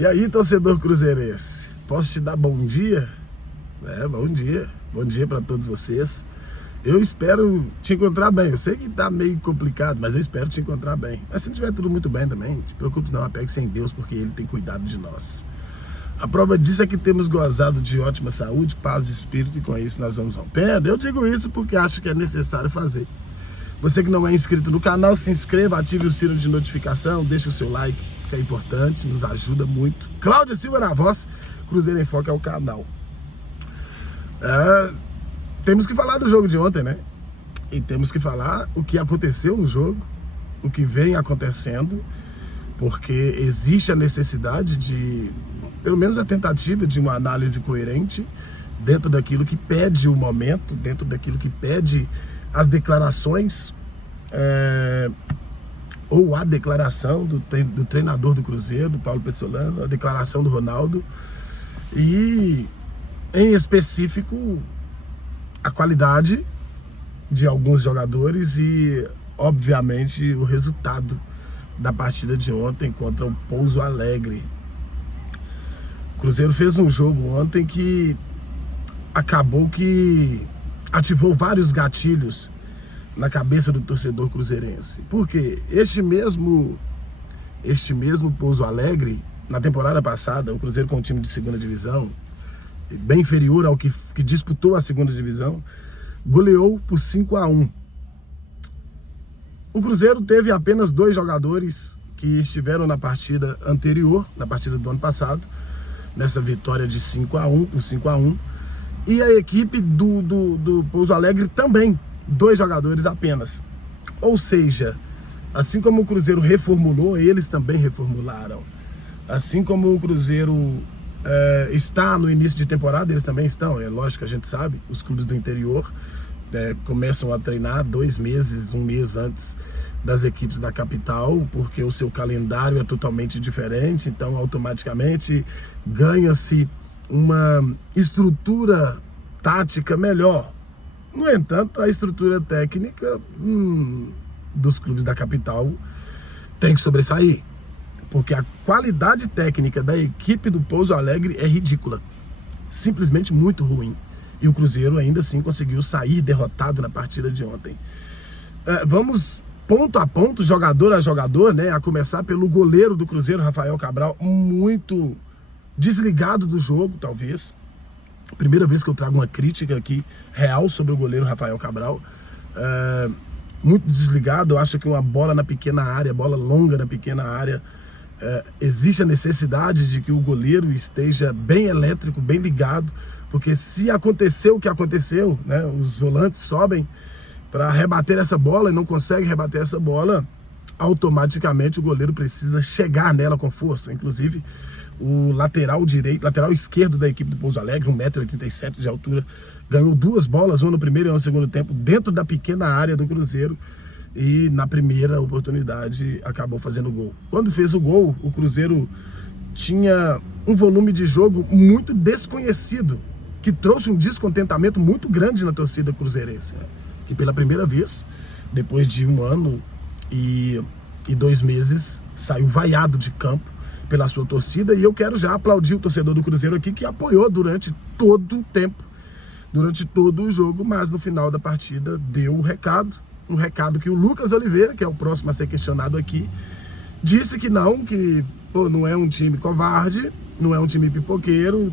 E aí, torcedor cruzeirense, posso te dar bom dia? Bom dia. Bom dia para todos vocês. Eu espero te encontrar bem. Eu sei que tá meio complicado, mas eu espero te encontrar bem. Mas se não estiver tudo muito bem também, não te preocupe não, apegue-se em Deus, porque Ele tem cuidado de nós. A prova disso é que temos gozado de ótima saúde, paz e espírito, e com isso nós vamos rompendo. Eu digo isso porque acho que é necessário fazer. Você que não é inscrito no canal, se inscreva, ative o sino de notificação, deixe o seu like, que é importante, nos ajuda muito. Cláudio Silva na voz, Cruzeiro em Foco é o canal. Temos que falar do jogo de ontem, né? E temos que falar o que aconteceu no jogo, o que vem acontecendo, porque existe a necessidade de, pelo menos a tentativa de uma análise coerente, dentro daquilo que pede o momento, dentro daquilo que pede as declarações, ou a declaração do treinador do Cruzeiro, do Paulo Pezzolano, a declaração do Ronaldo, e em específico a qualidade de alguns jogadores e obviamente o resultado da partida de ontem contra o Pouso Alegre. O Cruzeiro fez um jogo ontem que acabou que ativou vários gatilhos na cabeça do torcedor cruzeirense. Porque este mesmo Pouso Alegre, na temporada passada, o Cruzeiro com um time de segunda divisão, bem inferior ao que disputou a segunda divisão, goleou por 5-1. O Cruzeiro teve apenas 2 jogadores que estiveram na partida anterior, na partida do ano passado, nessa vitória de 5-1, por 5-1. E a equipe do Pouso Alegre também, 2 jogadores apenas. Ou seja, assim como o Cruzeiro reformulou, eles também reformularam. Assim como o Cruzeiro está no início de temporada, eles também estão. É lógico que a gente sabe, os clubes do interior começam a treinar 2 meses, 1 mês antes das equipes da capital, porque o seu calendário é totalmente diferente, então automaticamente ganha-se uma estrutura tática melhor. No entanto, a estrutura técnica dos clubes da capital tem que sobressair, porque a qualidade técnica da equipe do Pouso Alegre é ridícula, simplesmente muito ruim, e o Cruzeiro ainda assim conseguiu sair derrotado na partida de ontem. Vamos ponto a ponto, jogador a jogador, né? A começar pelo goleiro do Cruzeiro, Rafael Cabral, muito desligado do jogo, talvez. Primeira vez que eu trago uma crítica aqui real sobre o goleiro Rafael Cabral. Muito desligado. Eu acho que uma bola na pequena área, bola longa na pequena área, existe a necessidade de que o goleiro esteja bem elétrico, bem ligado, porque se acontecer o que aconteceu, né, os volantes sobem para rebater essa bola e não conseguem rebater essa bola, automaticamente o goleiro precisa chegar nela com força. Inclusive, o lateral esquerdo da equipe do Pouso Alegre, 1,87 m de altura, ganhou 2 bolas, uma no primeiro e uma no segundo tempo, dentro da pequena área do Cruzeiro, e na primeira oportunidade acabou fazendo gol. Quando fez o gol, o Cruzeiro tinha um volume de jogo muito desconhecido, que trouxe um descontentamento muito grande na torcida cruzeirense, né? Que pela primeira vez, depois de 1 ano e 2 meses, saiu vaiado de campo pela sua torcida, e eu quero já aplaudir o torcedor do Cruzeiro aqui, que apoiou durante todo o tempo, durante todo o jogo, mas no final da partida deu um recado que o Lucas Oliveira, que é o próximo a ser questionado aqui, disse que não é um time covarde, não é um time pipoqueiro,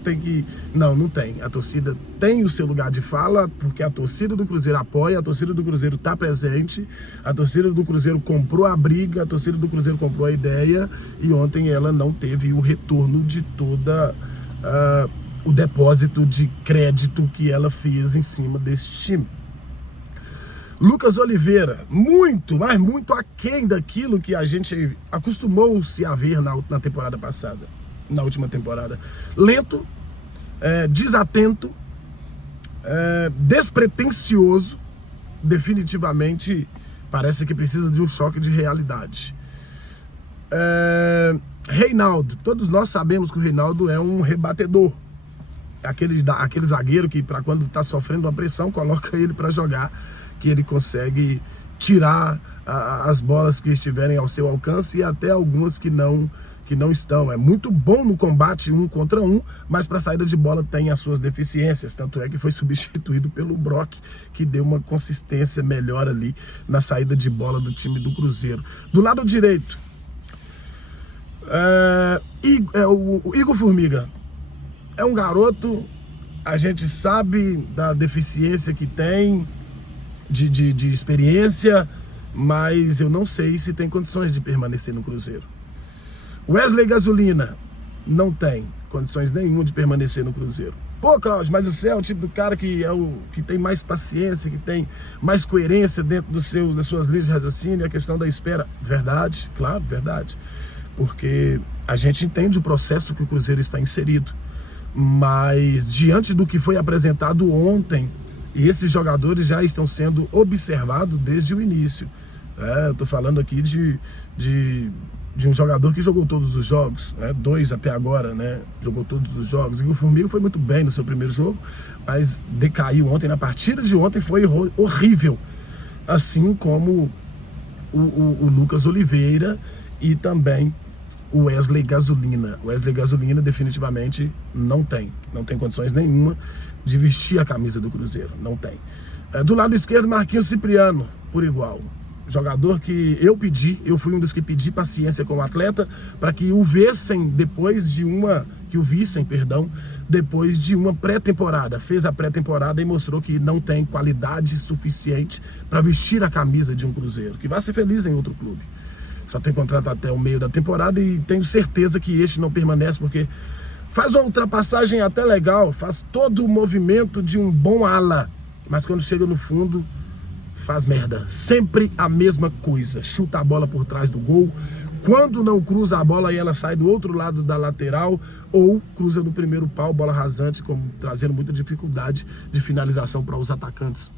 não tem. A torcida tem o seu lugar de fala, porque a torcida do Cruzeiro apoia, a torcida do Cruzeiro está presente, a torcida do Cruzeiro comprou a briga, a torcida do Cruzeiro comprou a ideia, e ontem ela não teve o retorno de toda o depósito de crédito que ela fez em cima desse time. Lucas Oliveira, mas muito aquém daquilo que a gente acostumou-se a ver na temporada passada, na última temporada. Lento, desatento, despretensioso, definitivamente parece que precisa de um choque de realidade. Reinaldo, todos nós sabemos que o Reinaldo é um rebatedor, aquele zagueiro que, para quando está sofrendo uma pressão, coloca ele para jogar, que ele consegue tirar as bolas que estiverem ao seu alcance, e até algumas que não que não estão. É muito bom no combate 1 contra 1, mas para saída de bola tem as suas deficiências. Tanto é que foi substituído pelo Brock, que deu uma consistência melhor ali na saída de bola do time do Cruzeiro. Do lado direito, o Igor Formiga é um garoto, a gente sabe da deficiência que tem de experiência, mas eu não sei se tem condições de permanecer no Cruzeiro. Wesley Gasolina não tem condições nenhuma de permanecer no Cruzeiro. Pô, Cláudio, mas você é o tipo do cara que tem mais paciência, que tem mais coerência dentro das suas linhas de raciocínio, a questão da espera. Verdade, claro, verdade. Porque a gente entende o processo que o Cruzeiro está inserido. Mas diante do que foi apresentado ontem, e esses jogadores já estão sendo observados desde o início. Eu tô falando aqui de um jogador que jogou todos os jogos, 2 até agora, jogou todos os jogos. E o Formiga foi muito bem no seu primeiro jogo, mas decaiu ontem. Na partida de ontem foi horrível, assim como o Lucas Oliveira e também o Wesley Gasolina. O Wesley Gasolina definitivamente não tem condições nenhuma de vestir a camisa do Cruzeiro, não tem. Do lado esquerdo, Marquinhos Cipriano, por igual. Jogador que eu fui um dos que pedi paciência com o atleta para que o vissem depois de uma pré-temporada. Fez a pré-temporada e mostrou que não tem qualidade suficiente para vestir a camisa de um Cruzeiro, que vai ser feliz em outro clube. Só tem contrato até o meio da temporada e tenho certeza que este não permanece, porque faz uma ultrapassagem até legal, faz todo o movimento de um bom ala, mas quando chega no fundo faz merda. Sempre a mesma coisa. Chuta a bola por trás do gol. Quando não cruza a bola, aí ela sai do outro lado da lateral ou cruza no primeiro pau, bola rasante, trazendo muita dificuldade de finalização para os atacantes.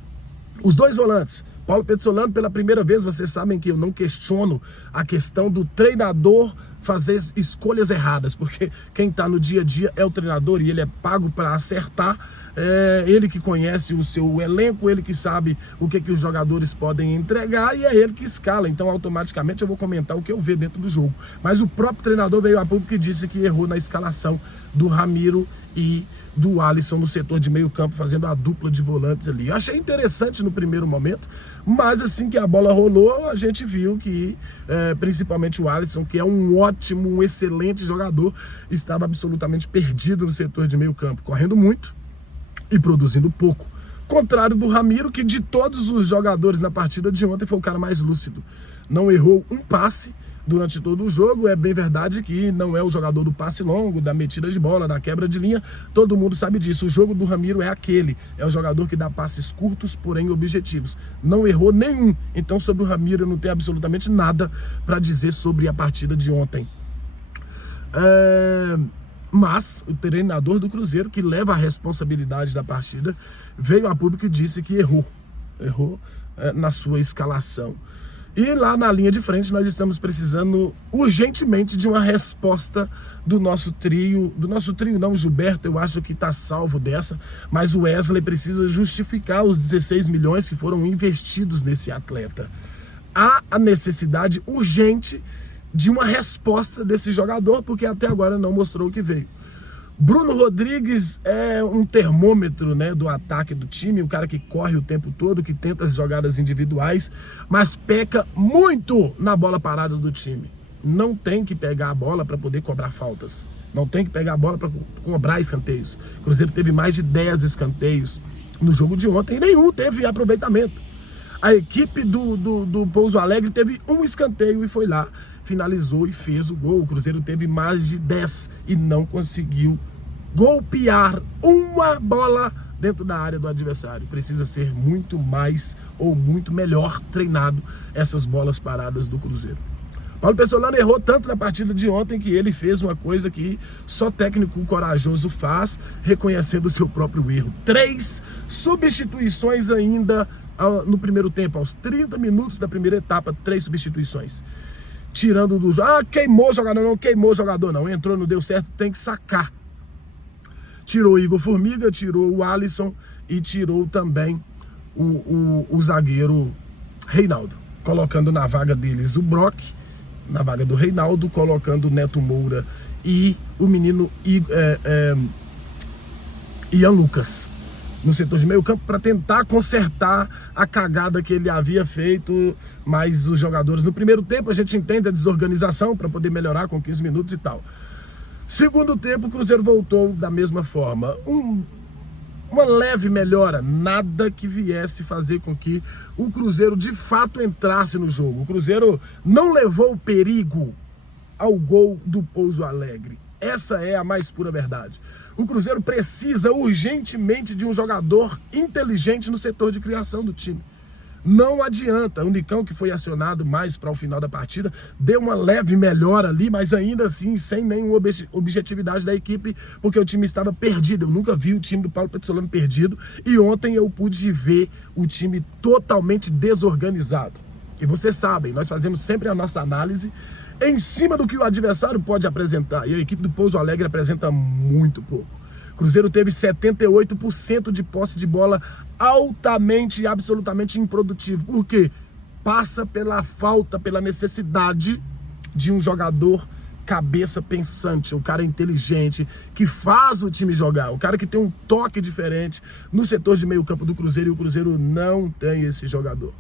Os dois volantes, Paulo Petzolano, pela primeira vez, vocês sabem que eu não questiono a questão do treinador fazer escolhas erradas, porque quem está no dia a dia é o treinador e ele é pago para acertar. Ele que conhece o seu elenco, ele que sabe o que os jogadores podem entregar e é ele que escala. Então automaticamente eu vou comentar o que eu vejo dentro do jogo. Mas o próprio treinador veio a público e disse que errou na escalação do Ramiro e do Alisson no setor de meio campo, fazendo a dupla de volantes ali. Eu achei interessante no primeiro momento, mas assim que a bola rolou, a gente viu que principalmente o Alisson, que é um excelente jogador, estava absolutamente perdido no setor de meio campo, correndo muito e produzindo pouco. Contrário do Ramiro, que de todos os jogadores na partida de ontem foi o cara mais lúcido. Não errou um passe durante todo o jogo. É bem verdade que não é o jogador do passe longo, da metida de bola, da quebra de linha. Todo mundo sabe disso. O jogo do Ramiro é aquele. É o jogador que dá passes curtos, porém objetivos. Não errou nenhum. Então sobre o Ramiro eu não tenho absolutamente nada para dizer sobre a partida de ontem. Mas o treinador do Cruzeiro, que leva a responsabilidade da partida, veio a público e disse que errou na sua escalação. E lá na linha de frente nós estamos precisando urgentemente de uma resposta do nosso trio. Não, Gilberto eu acho que está salvo dessa, mas o Wesley precisa justificar os 16 milhões que foram investidos nesse atleta. Há a necessidade urgente de uma resposta desse jogador, porque até agora não mostrou o que veio. Bruno Rodrigues é um termômetro, do ataque do time, um cara que corre o tempo todo, que tenta as jogadas individuais, mas peca muito na bola parada do time. Não tem que pegar a bola para poder cobrar faltas. Não tem que pegar a bola para cobrar escanteios. O Cruzeiro teve mais de 10 escanteios no jogo de ontem e nenhum teve aproveitamento. A equipe do Pouso Alegre teve um escanteio e foi lá, finalizou e fez o gol. O Cruzeiro teve mais de 10 e não conseguiu golpear uma bola dentro da área do adversário. Precisa ser muito mais ou muito melhor treinado essas bolas paradas do Cruzeiro. Paulo Petzolano errou tanto na partida de ontem que ele fez uma coisa que só técnico corajoso faz, reconhecendo o seu próprio erro. 3 substituições ainda no primeiro tempo, aos 30 minutos da primeira etapa, 3 substituições. Tirando do jogo, queimou o jogador, não queimou o jogador não, entrou, não deu certo, tem que sacar. Tirou o Igor Formiga, tirou o Alisson e tirou também o zagueiro Reinaldo, colocando na vaga deles o Brock na vaga do Reinaldo, colocando o Neto Moura e o menino Ian Lucas no setor de meio campo para tentar consertar a cagada que ele havia feito, mas os jogadores no primeiro tempo a gente entende a desorganização para poder melhorar com 15 minutos e tal. Segundo tempo o Cruzeiro voltou da mesma forma, uma leve melhora, nada que viesse fazer com que o Cruzeiro de fato entrasse no jogo. O Cruzeiro não levou perigo ao gol do Pouso Alegre. Essa é a mais pura verdade. O Cruzeiro precisa urgentemente de um jogador inteligente no setor de criação do time. Não adianta. O Nicão, que foi acionado mais para o final da partida, deu uma leve melhora ali, mas ainda assim sem nenhuma objetividade da equipe, porque o time estava perdido. Eu nunca vi o time do Paulo Petzolano perdido e ontem eu pude ver o time totalmente desorganizado. E vocês sabem, nós fazemos sempre a nossa análise em cima do que o adversário pode apresentar. E a equipe do Pouso Alegre apresenta muito pouco. O Cruzeiro teve 78% de posse de bola, altamente e absolutamente improdutivo. Por quê? Passa pela falta, pela necessidade de um jogador cabeça pensante, um cara inteligente, que faz o time jogar, o cara que tem um toque diferente no setor de meio campo do Cruzeiro, e o Cruzeiro não tem esse jogador.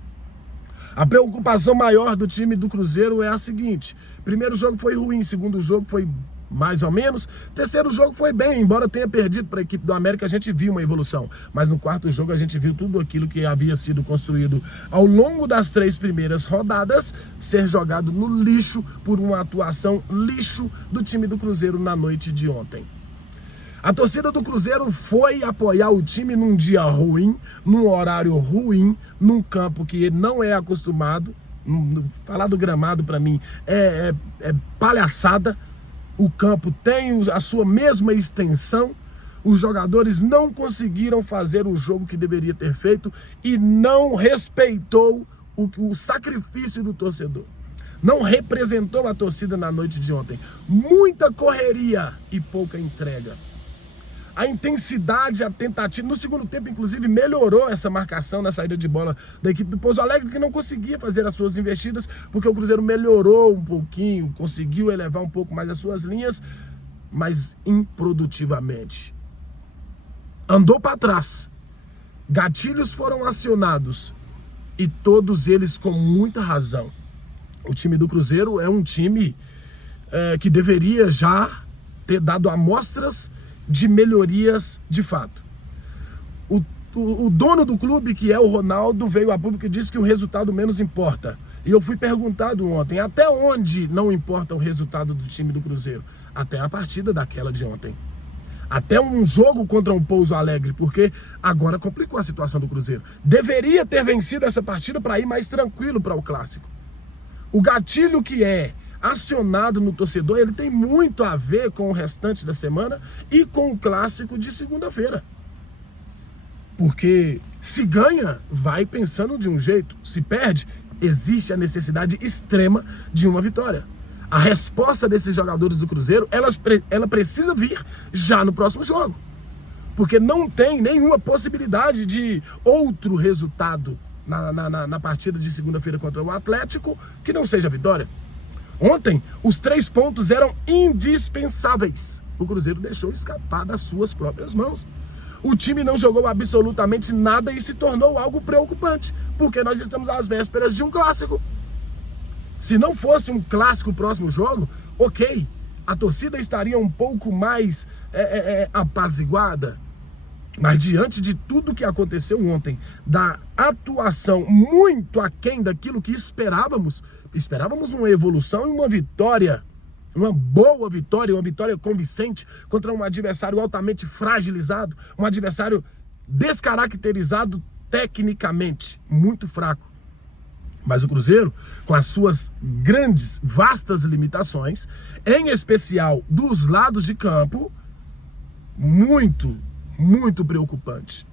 A preocupação maior do time do Cruzeiro é a seguinte: primeiro jogo foi ruim, segundo jogo foi mais ou menos, terceiro jogo foi bem, embora tenha perdido para a equipe do América, a gente viu uma evolução, mas no quarto jogo a gente viu tudo aquilo que havia sido construído ao longo das 3 primeiras rodadas ser jogado no lixo por uma atuação lixo do time do Cruzeiro na noite de ontem. A torcida do Cruzeiro foi apoiar o time num dia ruim, num horário ruim, num campo que ele não é acostumado. Falar do gramado para mim é palhaçada. O campo tem a sua mesma extensão. Os jogadores não conseguiram fazer o jogo que deveria ter feito e não respeitou o sacrifício do torcedor. Não representou a torcida na noite de ontem. Muita correria e pouca entrega. A intensidade, a tentativa, no segundo tempo inclusive melhorou essa marcação na saída de bola da equipe do Pouso Alegre, que não conseguia fazer as suas investidas, porque o Cruzeiro melhorou um pouquinho, conseguiu elevar um pouco mais as suas linhas, mas improdutivamente. Andou para trás, gatilhos foram acionados e todos eles com muita razão. O time do Cruzeiro é um time que deveria já ter dado amostras de melhorias de fato. O dono do clube, que é o Ronaldo, veio a público e disse que o resultado menos importa. E eu fui perguntado ontem, até onde não importa o resultado do time do Cruzeiro? Até a partida daquela de ontem. Até um jogo contra um Pouso Alegre, porque agora complicou a situação do Cruzeiro. Deveria ter vencido essa partida para ir mais tranquilo para o Clássico. O gatilho que é acionado no torcedor, ele tem muito a ver com o restante da semana e com o Clássico de segunda-feira. Porque se ganha, vai pensando de um jeito. Se perde, existe a necessidade extrema de uma vitória. A resposta desses jogadores do Cruzeiro, ela precisa vir já no próximo jogo. Porque não tem nenhuma possibilidade de outro resultado na partida de segunda-feira contra o Atlético que não seja vitória. Ontem, os 3 pontos eram indispensáveis. O Cruzeiro deixou escapar das suas próprias mãos. O time não jogou absolutamente nada e se tornou algo preocupante, porque nós estamos às vésperas de um clássico. Se não fosse um clássico o próximo jogo, ok, a torcida estaria um pouco mais apaziguada. Mas diante de tudo que aconteceu ontem, da atuação muito aquém daquilo que esperávamos uma evolução e uma vitória, uma boa vitória, uma vitória convincente contra um adversário altamente fragilizado, um adversário descaracterizado tecnicamente, muito fraco. Mas o Cruzeiro, com as suas grandes, vastas limitações, em especial dos lados de campo, muito preocupante.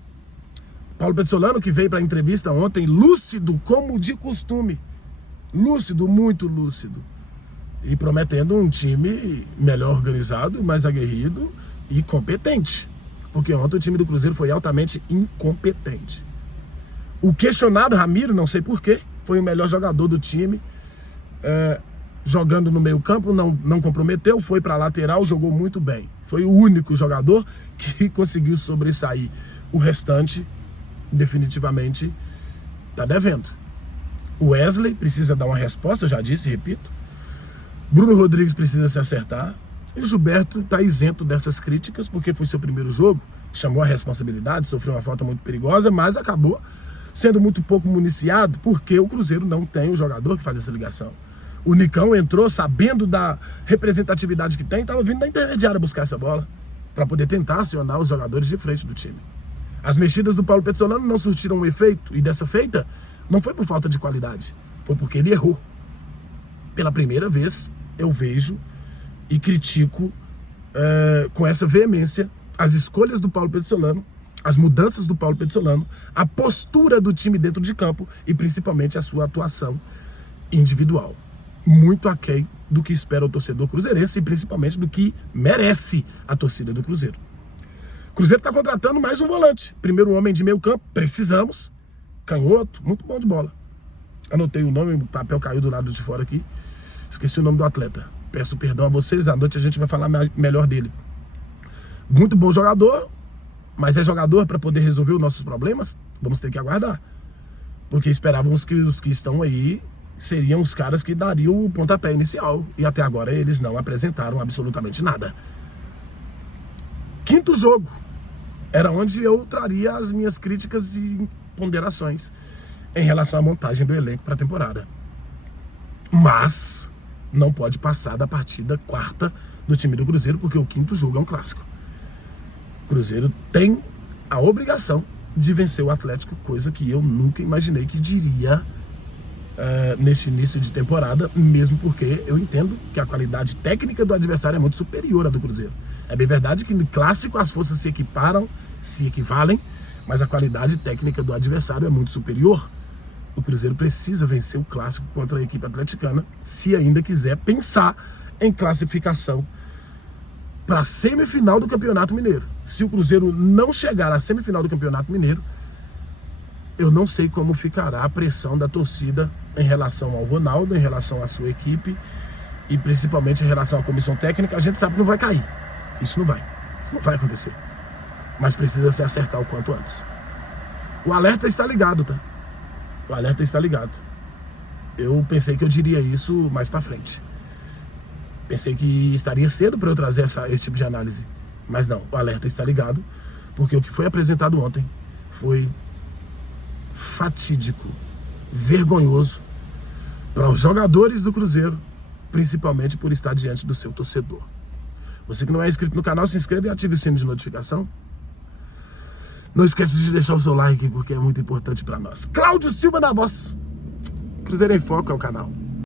Paulo Petzolano, que veio para a entrevista ontem, lúcido como de costume. Lúcido, muito lúcido. E prometendo um time melhor organizado, mais aguerrido e competente. Porque ontem o time do Cruzeiro foi altamente incompetente. O questionado Ramiro, não sei porquê, foi o melhor jogador do time. jogando no meio campo, não comprometeu, foi para a lateral, jogou muito bem. Foi o único jogador que conseguiu sobressair. O restante, definitivamente, está devendo. O Wesley precisa dar uma resposta, já disse, repito. Bruno Rodrigues precisa se acertar. E o Gilberto está isento dessas críticas, porque foi seu primeiro jogo, chamou a responsabilidade, sofreu uma falta muito perigosa, mas acabou sendo muito pouco municiado, porque o Cruzeiro não tem o jogador que faz essa ligação. O Nicão entrou sabendo da representatividade que tem, estava vindo da intermediária buscar essa bola, para poder tentar acionar os jogadores de frente do time. As mexidas do Paulo Pezzolano não surtiram um efeito, e dessa feita, não foi por falta de qualidade, foi porque ele errou. Pela primeira vez, eu vejo e critico com essa veemência as escolhas do Paulo Pezzolano, as mudanças do Paulo Pezzolano, a postura do time dentro de campo e principalmente a sua atuação individual. Muito aquém do que espera o torcedor cruzeirense e principalmente do que merece a torcida do Cruzeiro. O Cruzeiro está contratando mais um volante. Primeiro homem de meio campo, precisamos. Canhoto, muito bom de bola. Anotei o nome, o papel caiu do lado de fora aqui. Esqueci o nome do atleta. Peço perdão a vocês, à noite a gente vai falar melhor dele. Muito bom jogador, mas é jogador para poder resolver os nossos problemas? Vamos ter que aguardar. Porque esperávamos que os que estão aí seriam os caras que dariam o pontapé inicial. E até agora eles não apresentaram absolutamente nada. Quinto jogo. Era onde eu traria as minhas críticas e ponderações em relação à montagem do elenco para a temporada. Mas não pode passar da partida quarta do time do Cruzeiro, porque o quinto jogo é um clássico. O Cruzeiro tem a obrigação de vencer o Atlético, coisa que eu nunca imaginei que diria nesse início de temporada, mesmo porque eu entendo que a qualidade técnica do adversário é muito superior à do Cruzeiro. É bem verdade que no clássico as forças se equiparam, se equivalem, mas a qualidade técnica do adversário é muito superior. O Cruzeiro precisa vencer o clássico contra a equipe atleticana, se ainda quiser pensar em classificação para a semifinal do Campeonato Mineiro. Se o Cruzeiro não chegar à semifinal do Campeonato Mineiro, eu não sei como ficará a pressão da torcida em relação ao Ronaldo, em relação à sua equipe e principalmente em relação à comissão técnica. A gente sabe que não vai cair. Isso não vai acontecer. Mas precisa se acertar o quanto antes. O alerta está ligado, tá? O alerta está ligado. Eu pensei que eu diria isso mais pra frente. Pensei que estaria cedo para eu trazer esse tipo de análise. Mas não, o alerta está ligado, porque o que foi apresentado ontem foi fatídico, vergonhoso para os jogadores do Cruzeiro, principalmente por estar diante do seu torcedor. Você que não é inscrito no canal, se inscreva e ative o sino de notificação. Não esqueça de deixar o seu like, porque é muito importante para nós. Cláudio Silva na voz. Cruzeiro em Foco é o canal.